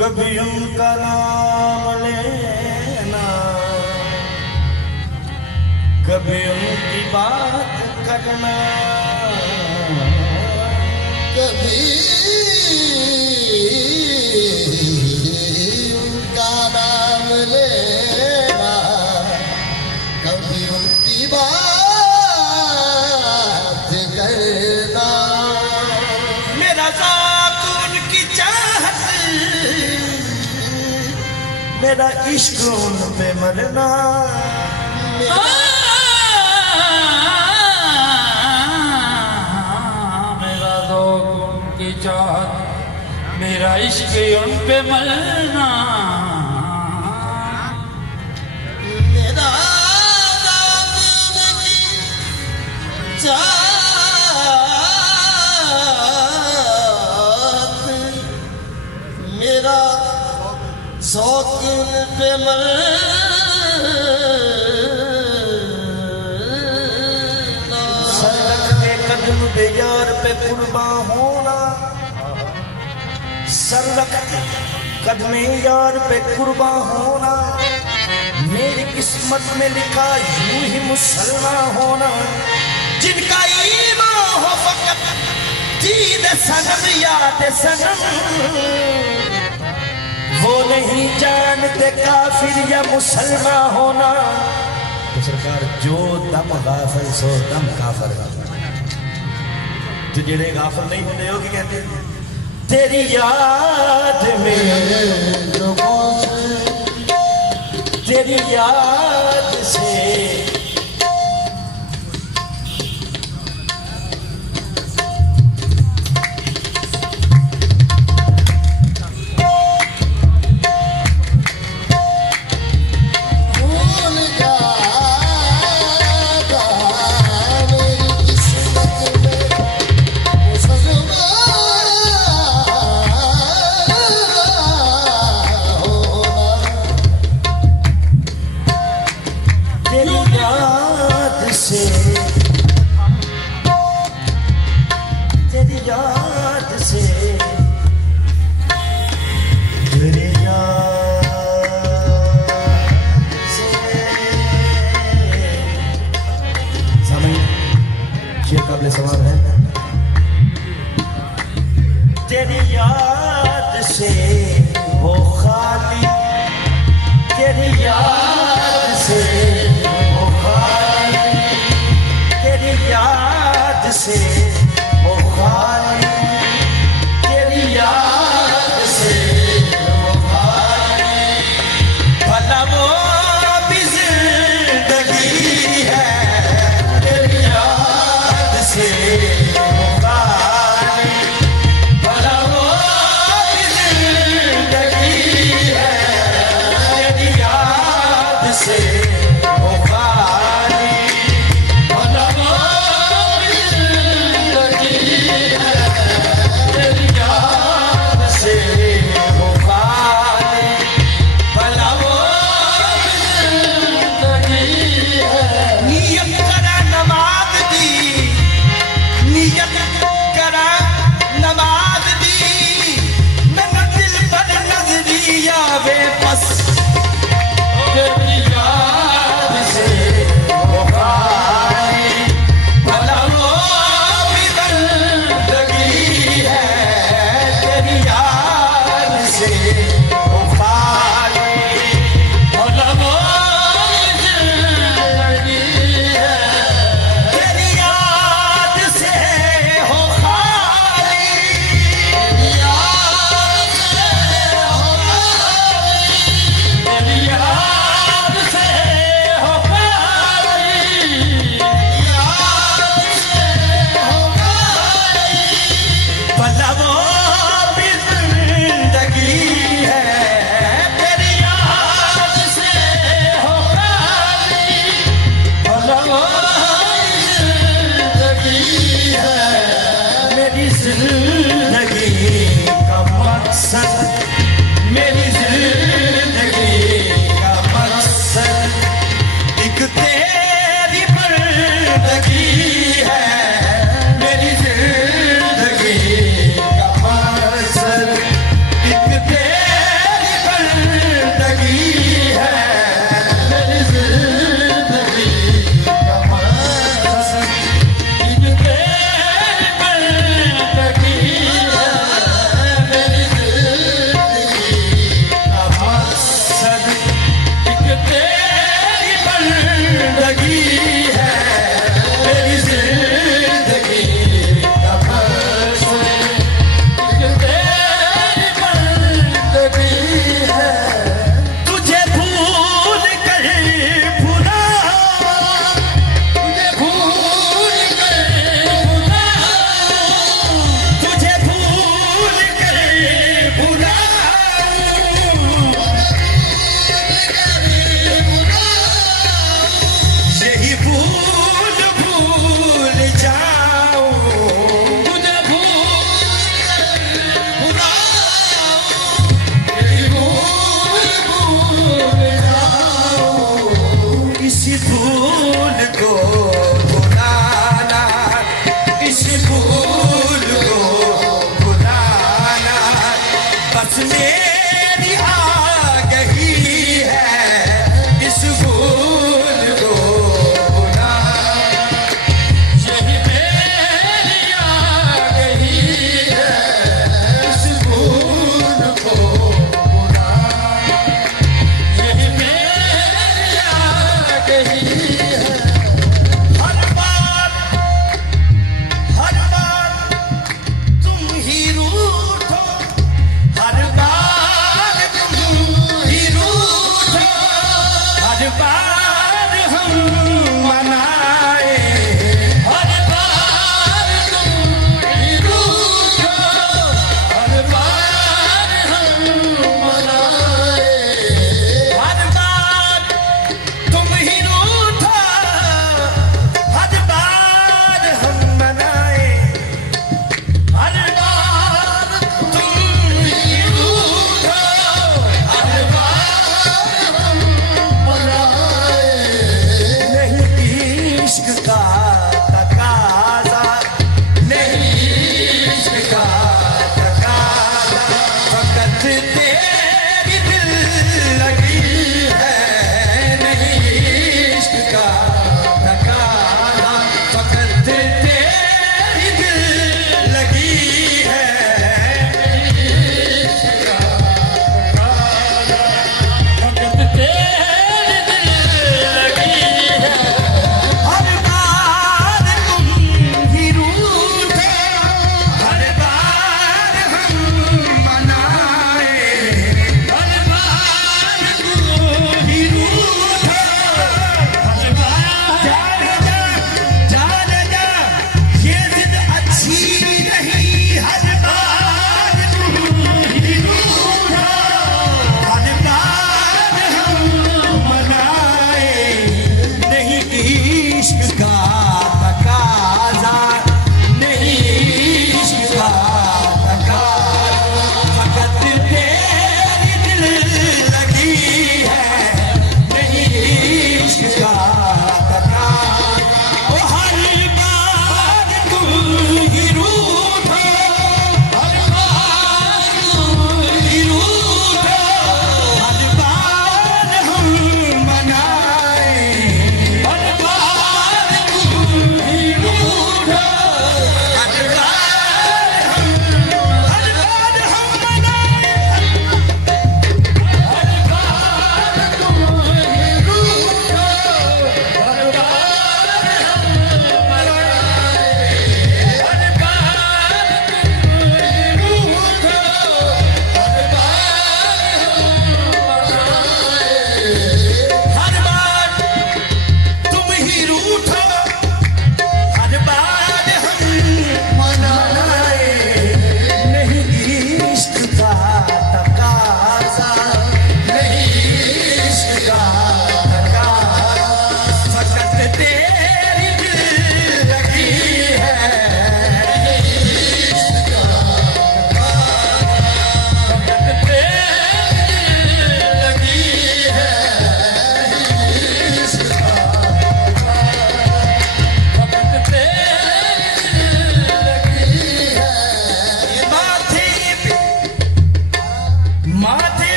कभी उनका नाम लेना, कभी उनकी बात करना, कभी उनका नाम लेना, कभी उनकी बात करना। मेरा ज़ौक़ उनकी चाहत, मेरा इश्क उन पे मरना, मेरा ज़ौक़ उनकी चाहत, मेरा इश्क उन पे मरना। मेरा ज़ौक़ उनकी चाहत, मेरा ज़ौक़ उन पे मरना। सर रखते कदम पे यार पे कुर्बान होना, सर रखते कदमे यार पे कुर्बान होना। मेरी किस्मत में लिखा यूं ही मुसलमान होना, जिनका ईमान हो फकत दीद सनम याद सनम, वो नहीं जानते काफिर या मुसलमान होना। तो सरकार जो दम गाफिल सो दम काफिर, तो जेड़े गाफिल नहीं होते हो की कहते तेरी याद में, तेरी याद से सवाल है। तेरी याद से वो खाली, तेरी याद से वो खाली, तेरी याद से वो खाली, तेरी याद से वो खाली। भला वो भी जिंदगी है तेरी याद से वो खाली, भला वो भी जिंदगी है तेरी याद से वो खाली, भला वो भी जिंदगी है। इस भूल को भुलाना बस मेरी आगही है इस भूल को भुलाना यही मेरी आगही है इस भूल को भुलाना यही मेरी आगही है हर बात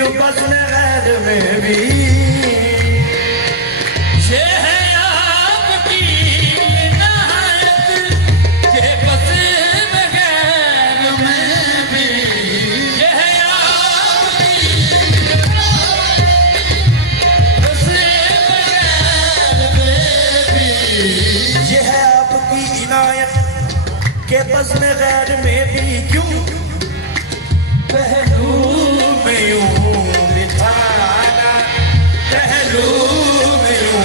यूं बज़्म गैर में भी ये है आपकी इनायत के बज़्म गैर में भी। ये है आपकी बज़्म गैर में भी। ये है आपकी इनायत के बज़्म गैर में भी। क्यों पहलू में यूं बिठाना, पहलू में यूं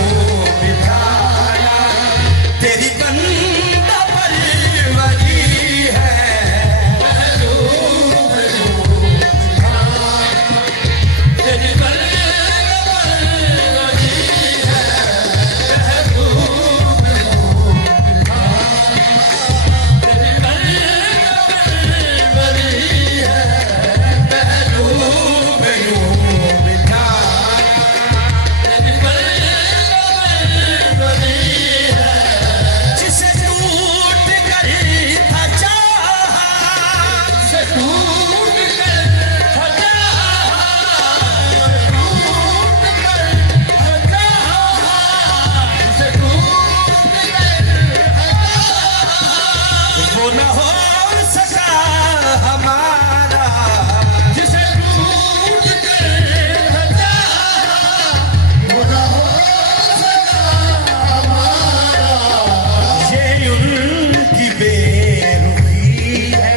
बिठाना, तेरी बंदा परवरी है। पहलू में यूं बिठाना, तेरी बंदा परवरी है। पहलू में यूं बिठाना, तेरी बंदा परवरी है। पहलू में यूं बिठाना, तेरी बंदा परवरी है। जिसे टूट कर था चाहा, से टूट कर हटा, टूट कर हटा, से टूट कर हटा। वो न हो सका हमारा, जिसे टूट कर हटा, वो न हो सका हमारा। ये उनकी बेरुखी है,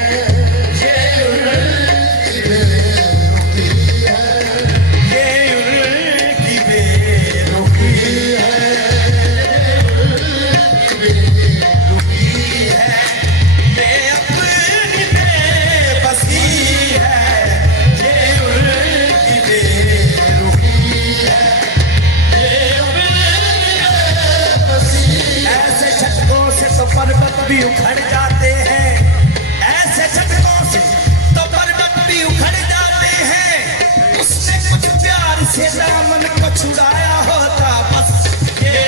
ये उनकी ये उनकी बेरुखी है, रुखी है, ये अपनी बेबसी है, ये उनकी बेरुखी है। ऐसे झटकों से तो पर्वत भी उखड़ जाते हैं, ऐसे झटकों से तो पर्वत भी उखड़ जाते हैं। उसने कुछ प्यार से दामन को छुड़ाया होता, बस ये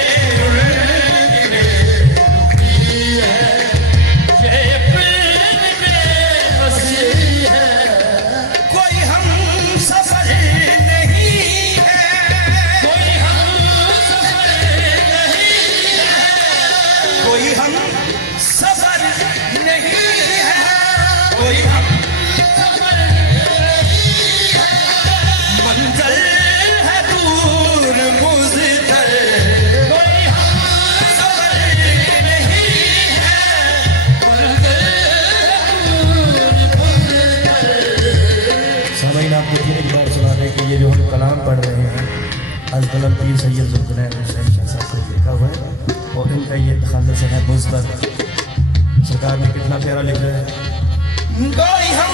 उनकी बेरुखी है। ये प्रेम में बसी है। कोई हम सफर नहीं है, कोई हम सफर नहीं है। कोई हम सफर नहीं है, कोई हम सफर नहीं है। मंजिल है दूर मुझतर, कोई हम सफर नहीं है। सामईन आपको फिर एक बार सुना दें कि ये जो हम कलाम पढ़ रहे हैं अज़दलम पीर सैयद ज़ुल्क़रनैन हुसैन शाह साहब को लिखा हुआ है, और इनका ये तखल्लुस है मुज़्तर। सरकार ने कितना प्यारा लिखा है। कोई हम